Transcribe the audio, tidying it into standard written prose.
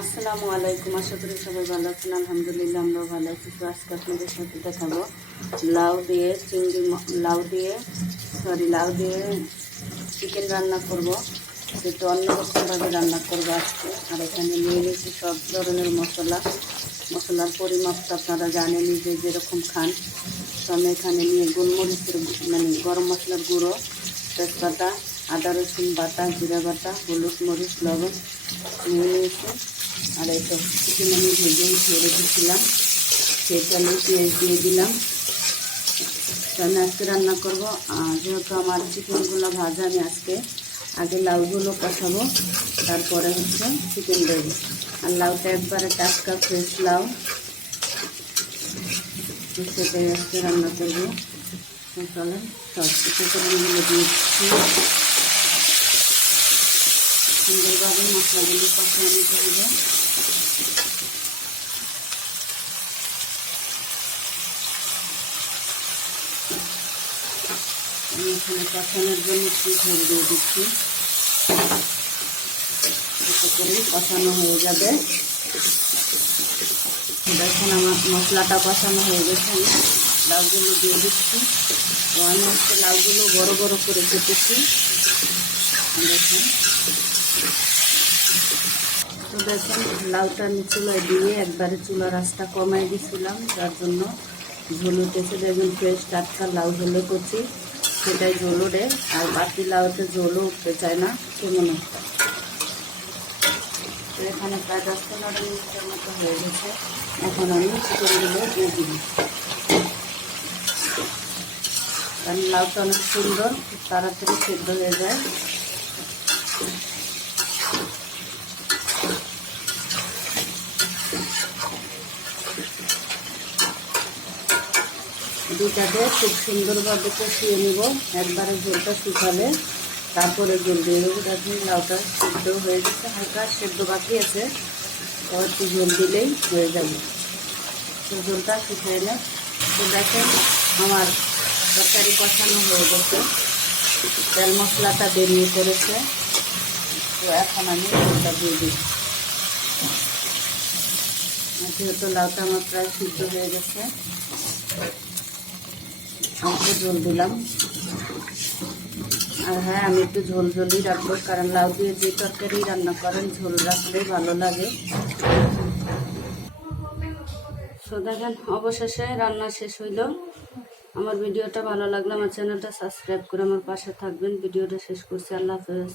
আসসালামু আলাইকুম। আশা করি সবাই ভালো আছেন। আলহামদুলিল্লাহ আমরাও ভালো আছি। তো আজকে আপনাদের সাথে দেখাবো লাউ দিয়ে চিকেন রান্না করব। একটু অন্যরকমভাবে রান্না করবো আজকে। আর এখানে নিয়ে নিয়েছি সব ধরনের মশলার পরিমাপটা আপনারা জানেনই যে যেরকম খান। তো আমি এখানে নিয়ে গোলমরিচের গরম মশলার গুঁড়ো, তেজপাতা, আদা রসুন বাটা, জিরা বাটা, হলুদ মরিচ লবণ নিয়ে নিয়েছি। আর এই তো চিকেন আমি ভেজে উঠিয়ে রেখেছিলাম, সেটা আমি পেঁয়াজ দিয়ে দিলাম। তো আমি আজকে রান্না করবো। যেহেতু আমার চিকেনগুলো ভাজা, আমি আজকে আগে লাউগুলো কষাবো, তারপরে চিকেন দেবো। আর লাউটা একবারে টাটকা ফ্রেশ লাউ, তো সেটাই আজকে রান্না করবো। চলেন সব উপকরণগুলো দিচ্ছি, সুন্দরভাবে মশলাগুলো কষিয়ে নিতে হবে। আমি এখানে কষানোর জন্য একটু ঝোল দিয়ে দিচ্ছি, এতে করে কষানো হয়ে যাবে। দেখুন আমার মশলাটা কষানো হয়ে গেছে, আমি লাউগুলো দিয়ে দিচ্ছি। তো আমি লাউগুলো বড় বড় করে কেটেছি, দেখুন। তো দেখুন লাউটা আমি চুলায় দিয়ে একবারে চুলার আঁচটা কমাই দিয়েছিলাম, যার জন্য ঝোল উঠেছে। দেখুন ফ্রেশ টাটকা লাউ হলে কচি, সেটাই ঝোল ওঠে। আর বাকি লাউতে ঝোলও উঠতে চায় না কেমন একটা। তো এখানে প্রায় 10-15 মিনিটের মতো হয়ে গেছে। এখন আমি চিকেনগুলো দিয়ে দিই, কারণ লাউটা অনেক সুন্দর, খুব তাড়াতাড়ি সেদ্ধ হয়ে যায়। দুটাকে খুব সুন্দরভাবে কষিয়ে নেব। একবারে ঝোলটা শুকালে তারপরে জল দিয়ে দেবো। দেখুন লাউটা সেদ্ধ হয়ে গেছে, হালকা সেদ্ধ বাকি আছে, তো একটু ঝোল দিলেই হয়ে যাবে। তো ঝোলটা শুকিয়ে এলে, তো দেখেন আমার তরকারি কষানো হয়ে গেছে, তেল মশলাটা বেরিয়ে পড়েছে। তো এখন আমি ঝোলটা দিয়ে দিই। যেহেতু লাউটা আমার প্রায় সিদ্ধ হয়ে গেছে, আমাকে ঝোল দিলাম। আর হ্যাঁ, আমি একটু ঝোলই রাখবো, কারণ লাউ দিয়ে যে তরকারি রান্না করেন ঝোল রাখলেই ভালো লাগে। তো দেখেন অবশেষে রান্না শেষ হইল। আমার ভিডিওটা ভালো লাগলে আমার চ্যানেলটা সাবস্ক্রাইব করে আমার পাশে থাকবেন। ভিডিওটা শেষ করছি। আল্লাহ হাফেজ।